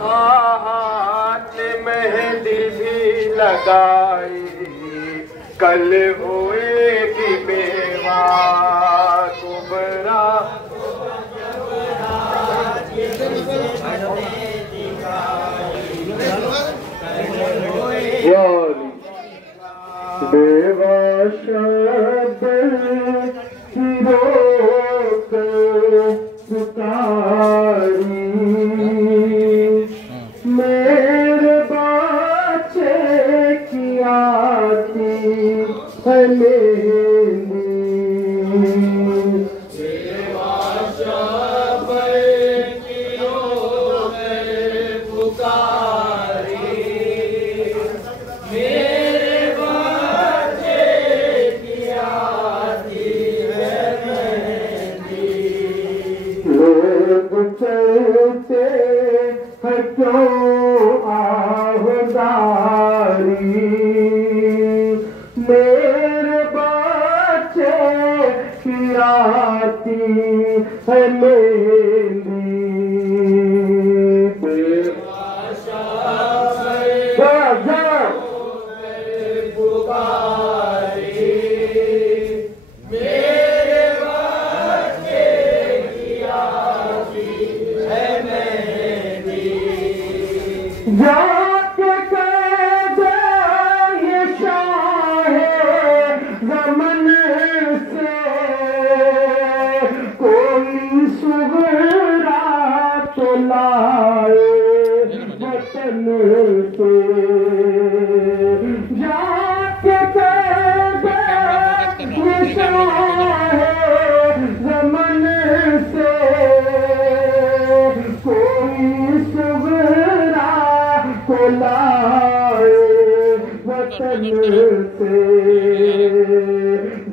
हाथ मेहंदी भी लगाई, कल होएगी मेवा कुबरा। बेवा शब्द की रोक पुकारी, मेरे बच्चे की आती है मेरी। बेवा शब्द की रोक पुकारी, चलते हैं क्यों आहुदारी, मेरे बच्चे की आती है मेरी। जाके कह दे ये शाहे ज़मन से, कोई सुगरा तो लाए वतन से। जाके कह दे ये शाहे ज़मन से, कोई सुगरा को लाए वतन से।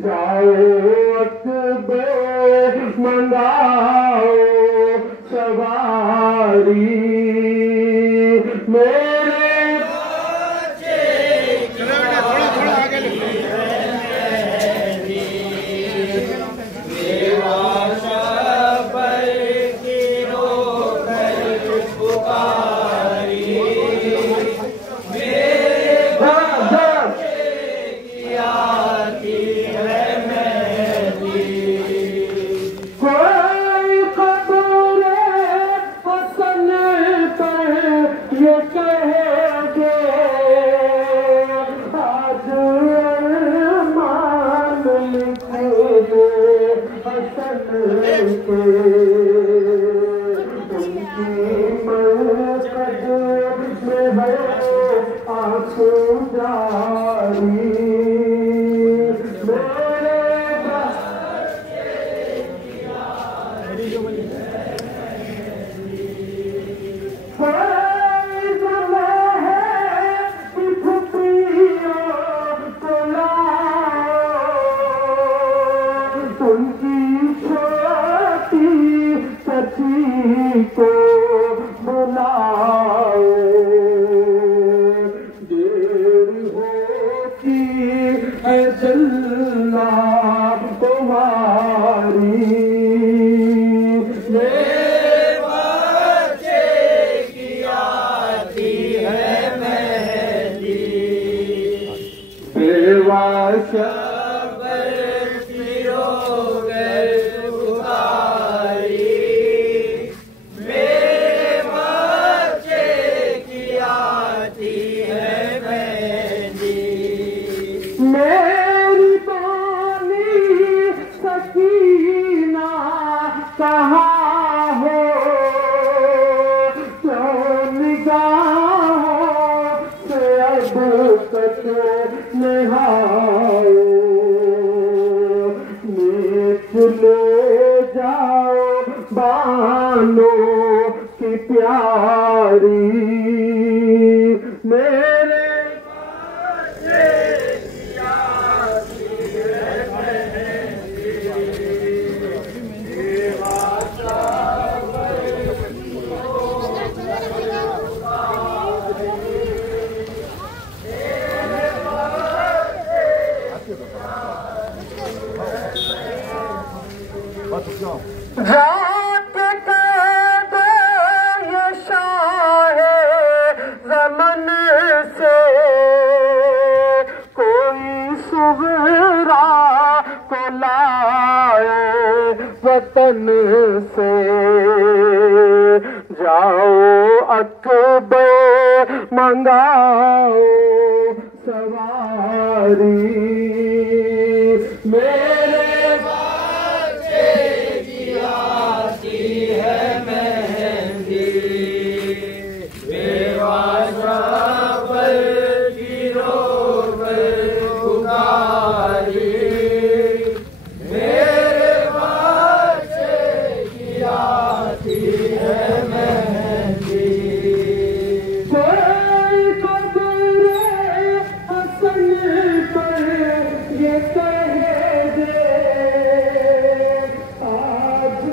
जाओ अकबे मंगाओ सवारी, मेरे बच्चे ये कहेंगे आज मान लिखेंगे हसन के, उनकी मकद में है आंसू जारी, उनकी छोटी सची को बुलाओ, देर होती है जल्ला तुम्हारी, मेरे बच्चे की आती है मेहंदी। बेवा मेरी बानी सकीना कहाँ हो, क्यों निगाहों से अब तक नहाओ, नीच ले जाओ बानो की प्यारी, मेरे रात के ये शाम वतन से जाओ अकबर मंगाओ सवारी मेरे बच्चे की आती है मेहंदी बेवाशा पर गिरो कर पुकारी मेरे बच्चे की आती है मेहंदी कोई कब्र हसन पर ये कहे दे आज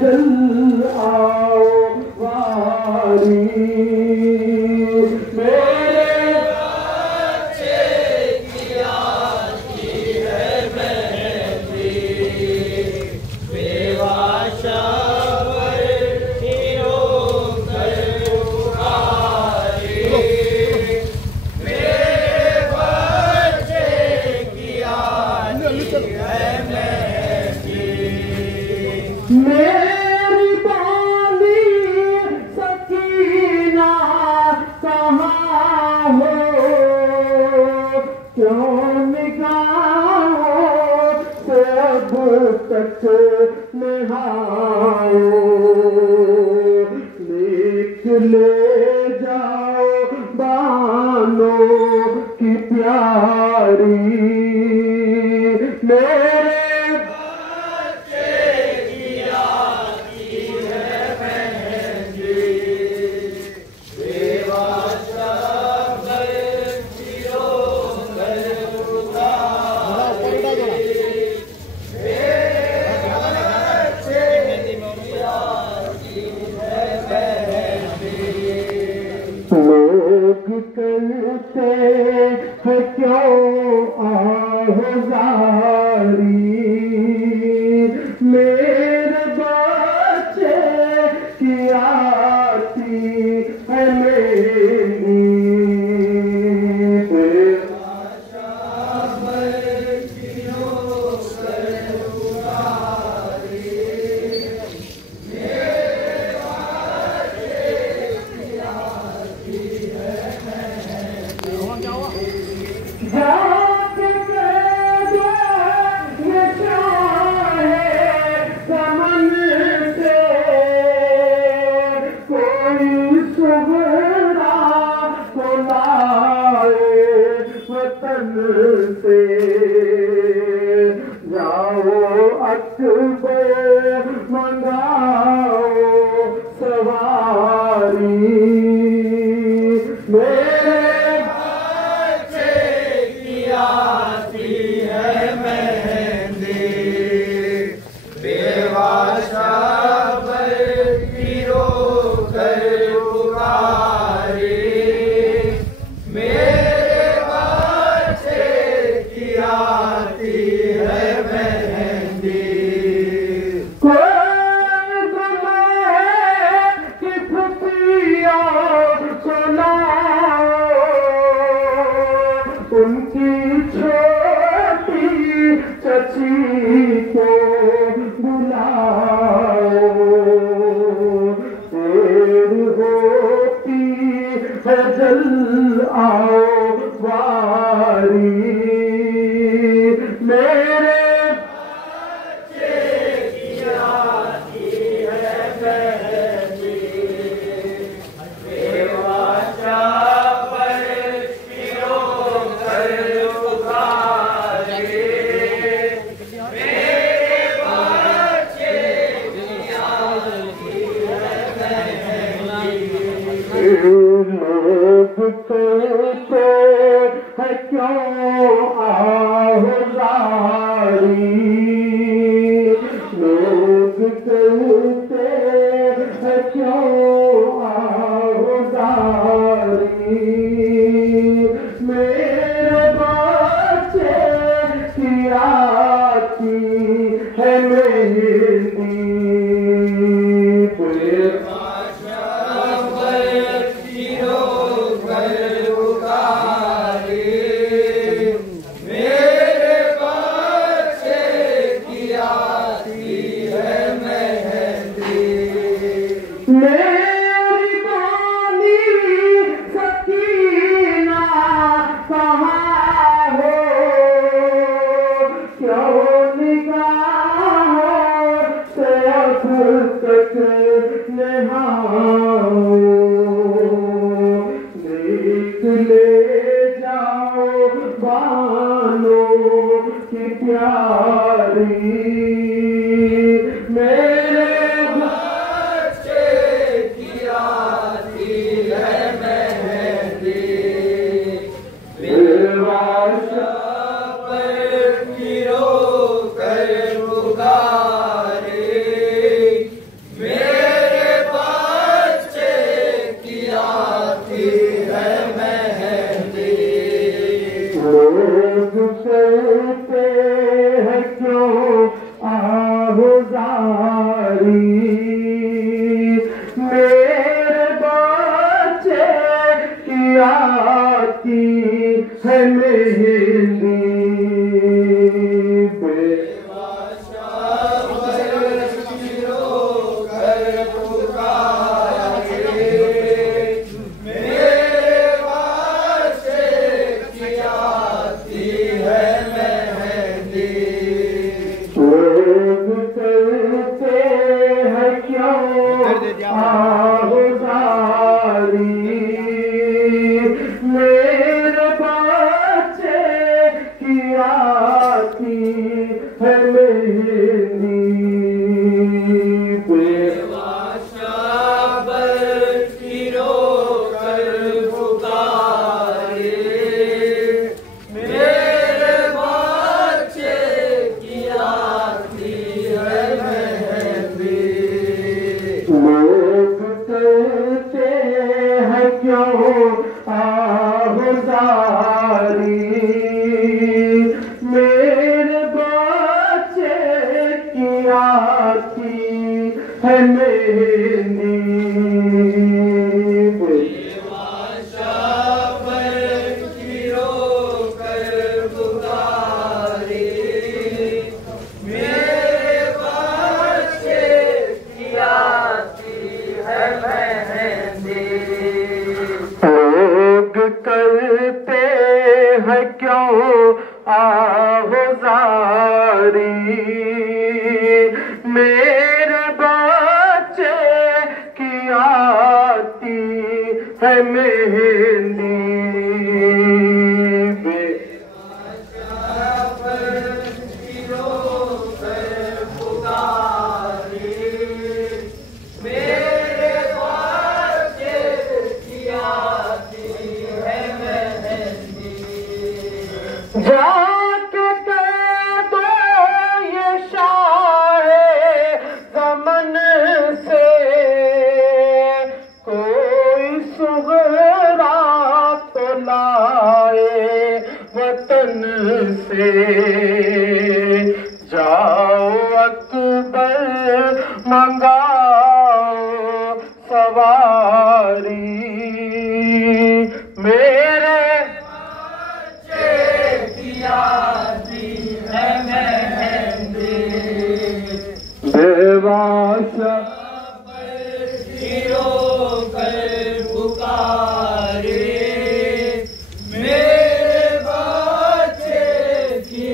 जल आओ वारी मेरे बच्चे की आती है मेहंदी बेवाशा पर गिरो कर पुकारी मेरे बच्चे की आती है मेहंदी मेरी बाली सकीना कहाँ हो क्यों निगाहों से अब तक नहाओ लेक ले जाओ बानों की प्यारी मेरे लोग कहते हैं क्यों आहुजारी मेरे बच्चे की आती है मेरी जाके कह दो ये चाहे समन से कोई सुगरा को लाए वतन से जाओ अकबर मंगाओ सवारी मेरे आती है मेहंदी बेवाशा पर गिरो कर पुकारी मेरे बच्चे की आती है मेहंदी कोई गवाए कि फुफिया सुनाओ उनकी छोटी चची को बुलाओ देर होती है जल आओ वारी मेरे बच्चे लोग कहते हैं क्यों आहुजारी, लोग कहते हैं क्यों आहुजारी, मेरे बच्चे की आती है मेहंदी। मेरी बानी सकीना कहाँ हो, क्यों निगाहों से अब तक नहाओ, देख ले जाओ बानों की प्यारी, मेरे लोग कहते हैं क्यों आहुजारी, मेरे बच्चे की आती है मेहंदी। लोग कहते हैं क्यों आहुजारी, मेरे बच्चे की आती है मेहंदी। लोग कहते हैं क्यों आहुजारी, मेरे बच्चे की आती है मेहंदी। लोग कहते हैं क्यों आहुजारी, मेरे बच्चे की आती है मेहंदी। जाके कह दो ये शाहे ज़मन से, कोई सुगरा तो लाए वतन से, जाओ अकबर मंगाओ सवारी, मेरे देवाशा पुकारे, मेरे बच्चे की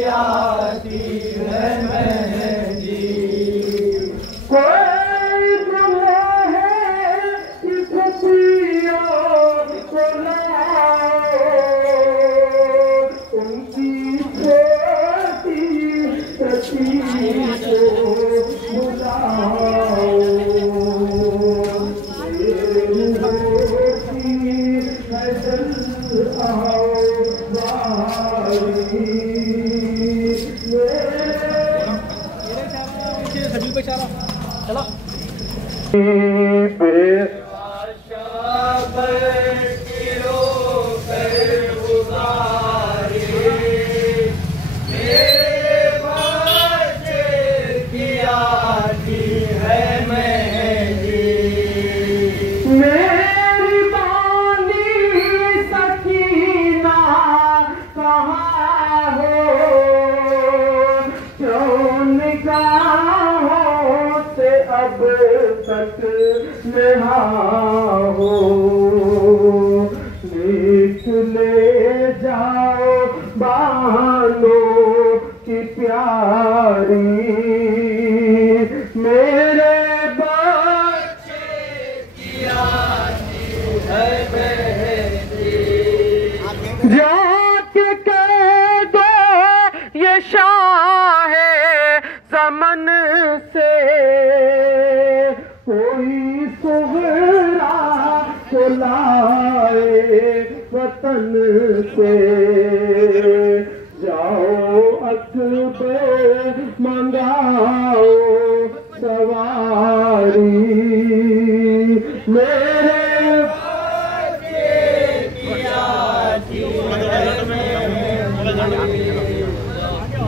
अब तक यहाँ हो ले जाओ बालों की प्यारी मेरे बच्चे की आती है बहती जाके कह दो ये शाह ज़मन से कोई सुगरा को लाए वतन से जाओ अकबर मंगाओ सवारी मेरे बच्चे की आती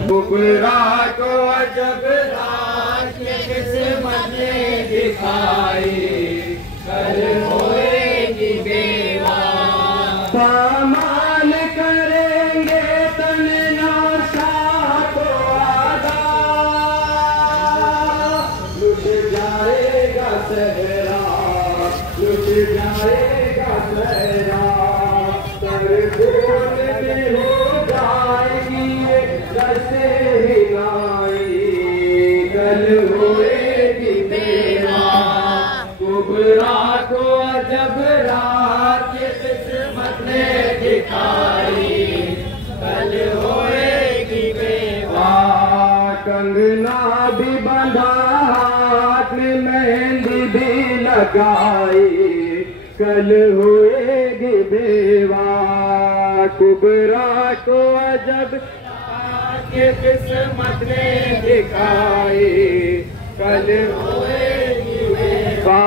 कुबरा को जब रात के किस्मत ने दिखाई कल होएगी बेवा सामान करेंगे तन्ना को आदा लुट जाएगा सहरा लुट जाएगा सहरा कर बोल में हो जाएगी रसे हिलाई कल होएगी बेवा कुबरा को जब रात की किस्मत ने दिखाई कल होएगी बेवा कंगना भी बंधा हाथ में मेहंदी भी लगाई कल होएगी बेवा कुबरा को जब ये किस्मत ने दिखाई कल होएगी बेवा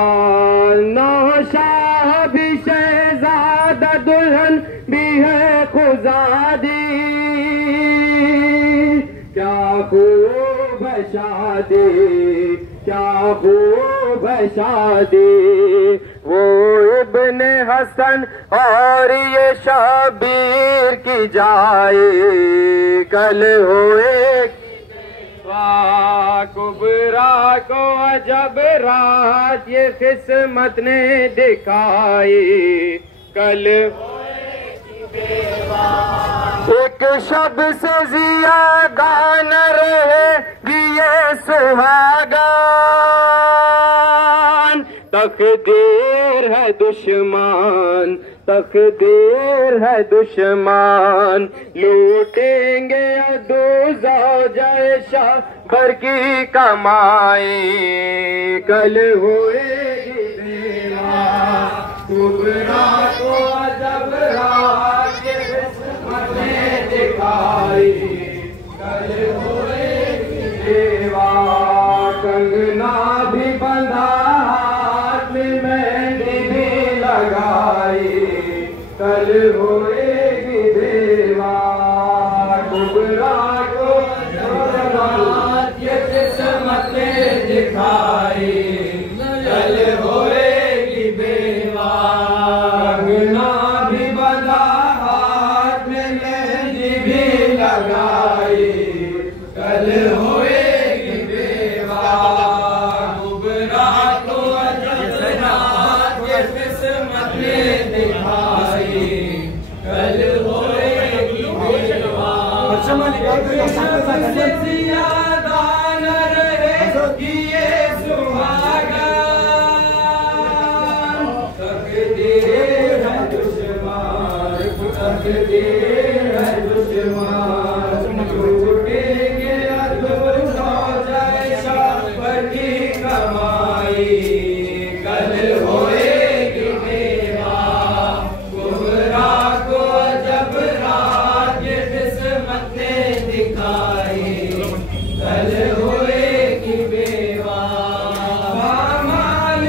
नौशाह भी शहजादा दुल्हन भी है खुजादी क्या खूब शादी क्या खूब शादी वो इब्ने हसन और ये शबीर की जाए कल होए कुबरा को जब रात ये किस्मत ने दिखाई कल एक शब से ज्यादा न रहेगी ये सुहागा तकदीर है दुश्मन तकदीर है दुश्मन लूटेंगे दो जैसा भर की कमाई कल होएगी बेवा कुबरा को जब रात के किस्मत ने दिखाई कल होएगी बेवा कंगना भी बंधा हाथ में मेहंदी भी लगाई कल होएगी बेवा कुबरा को ये किस्मत ने दिखाई कल होएगी बेवा कंगना भी बंधा हाथ में मेहंदी भी लगाई कल होएगी बेवा कुबरा को ये किस्मत ने दिखाई कल होएगी बेवा ज्यादा न रहेगी ये सुहागा तकदीर है दुश्मन तकदीर है दुश्मन लूटेंगे जैसा बड़ी कमाई कल होएगी बेवा कुबरा को जब रात की किस्मत ने दिखाई कल होएगी बेवा सामान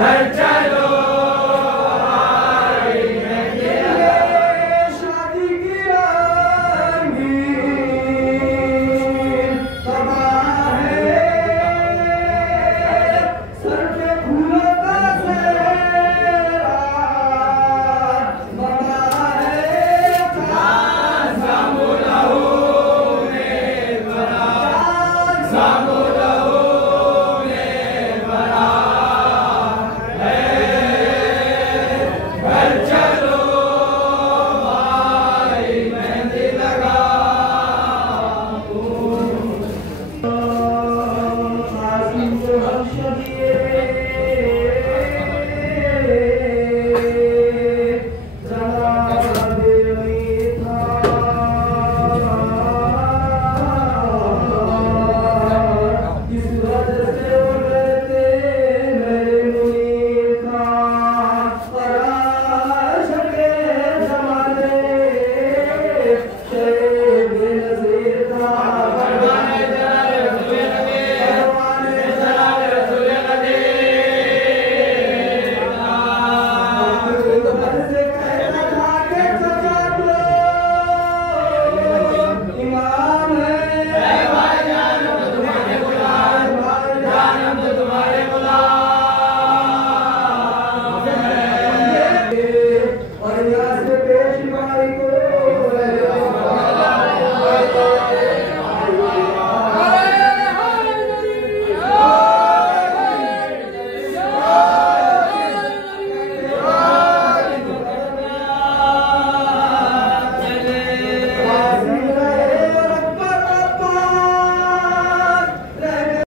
घर